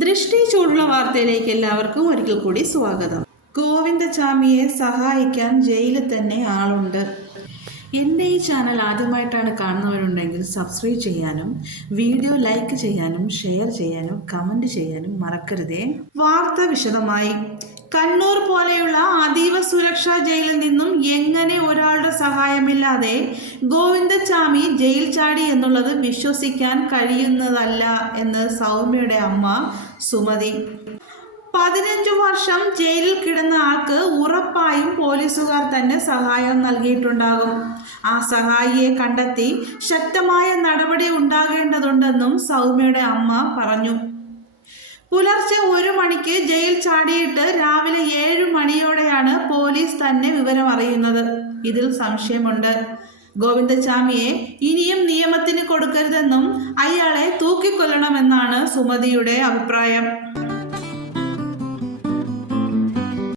തുടർന്നുള്ള വാർത്തയിലേക്ക് എല്ലാവർക്കും ഒരിക്കൽ കൂടി സ്വാഗതം. ഗോവിന്ദചാമിയെ സഹായിക്കാൻ ജയിലിൽ തന്നെ ആളുണ്ട്. എന്റെ ഈ ചാനൽ ആദ്യമായിട്ടാണ് കാണുന്നവരുണ്ടെങ്കിൽ സബ്സ്ക്രൈബ് ചെയ്യാനും വീഡിയോ ലൈക്ക് ചെയ്യാനും ഷെയർ ചെയ്യാനും കമന്റ് ചെയ്യാനും മറക്കരുതേ. വാർത്ത വിശദമായി. കണ്ണൂർ പോലെയുള്ള അതീവ സുരക്ഷാ ജയിലിൽ നിന്നും എങ്ങനെ ഒരാളുടെ സഹായമില്ലാതെ ഗോവിന്ദചാമി ജയിൽ ചാടി എന്നുള്ളത് വിശ്വസിക്കാൻ കഴിയുന്നതല്ല എന്ന് സൗമ്യയുടെ അമ്മ സുമതി. പതിനഞ്ചു വർഷം ജയിലിൽ കിടന്ന ആൾക്ക് ഉറപ്പായും പോലീസുകാർ തന്നെ സഹായം നൽകിയിട്ടുണ്ടാകും. ആ സഹായിയെ കണ്ടെത്തി ശക്തമായ നടപടി ഉണ്ടാകേണ്ടതുണ്ടെന്നും സൗമ്യയുടെ അമ്മ പറഞ്ഞു. പുലർച്ചെ ഒരു മണിക്ക് ജയിൽ ചാടിയിട്ട് രാവിലെ ഏഴ് മണിയോടെയാണ് പോലീസ് തന്നെ വിവരം അറിയുന്നത് ഇതിൽ സംശയമുണ്ട്. ഗോവിന്ദസ്വാമിയെ ഇനിയും നിയമത്തിന് കൊടുക്കരുതെന്നും അയാളെ തൂക്കിക്കൊല്ലണമെന്നാണ് സുമതിയുടെ അഭിപ്രായം.